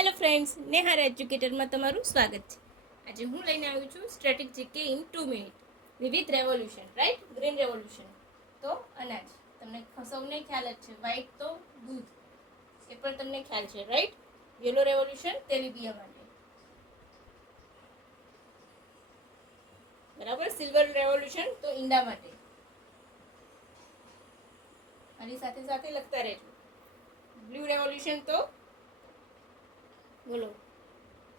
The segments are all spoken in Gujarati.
હેલો ફ્રેન્ડ્સ, નેહાર એજ્યુકેટરમાં તમારું સ્વાગત છે. આજે હું લઈને આવી છું સ્ટેટિક જીકે ઇન 2 મિનિટ. વિવિધ રેવોલ્યુશન, રાઈટ? ગ્રીન રેવોલ્યુશન તો અનાજ, તમને સૌને ખ્યાલ જ છે. વ્હાઇટ તો દૂધ, એ પણ તમને ખ્યાલ છે, રાઈટ? યલો રેવોલ્યુશન તેલીબિયા માટે, બરાબર. સિલ્વર રેવોલ્યુશન તો ઈંડા માટે. આની સાથે સાથે લખતા રહેજો. બ્લુ રેવોલ્યુશન તો બોલો,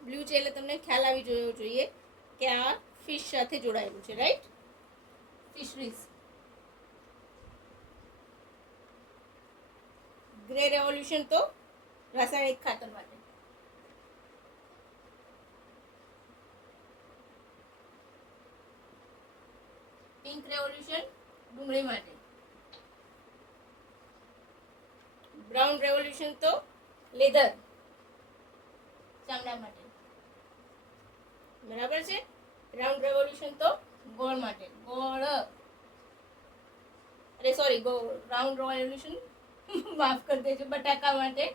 બ્લુ છે એટલે તમને ખ્યાલ આવી જોઈએ કે આ ફિશ સાથે જોડાયેલું છે, રાઈટ? ફિશરીઝ. ગ્રે રેવોલ્યુશન તો રાસાયણિક ખાતર માટે. પિંક રેવોલ્યુશન ડુંગળી માટે. બ્રાઉન રેવોલ્યુશન તો લેધર, ચામડા માટે, બરાબર છે. રાઉન્ડ રેવોલ્યુશન તો ગોળ માટે. ગોળ, અરે સોરી, રાઉન્ડ રેવોલ્યુશન માફ કરી દેજો, બટાકા માટે.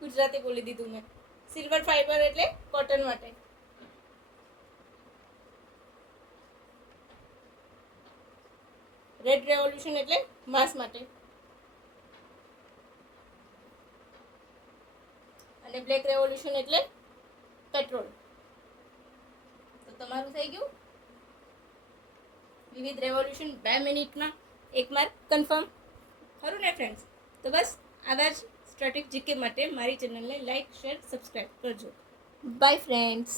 ગુજરાતી બોલી દીધું મેં. સિલ્વર ફાઈબર એટલે કોટન માટે. રેડ રેવોલ્યુશન એટલે માંસ માટે. અને બ્લેક રેવોલ્યુશન એટલે પેટ્રોલ. તો તમારું થઈ ગયું વિવિધ રેવોલ્યુશન 2 મિનિટમાં એક માર્ક કન્ફર્મ. ખરું ને ફ્રેન્ડ્સ? તો બસ આવા જ સ્ટેટિક જીકે માટે મારી ચેનલને લાઈક, શેર, સબસ્ક્રાઈબ કરજો. By friends.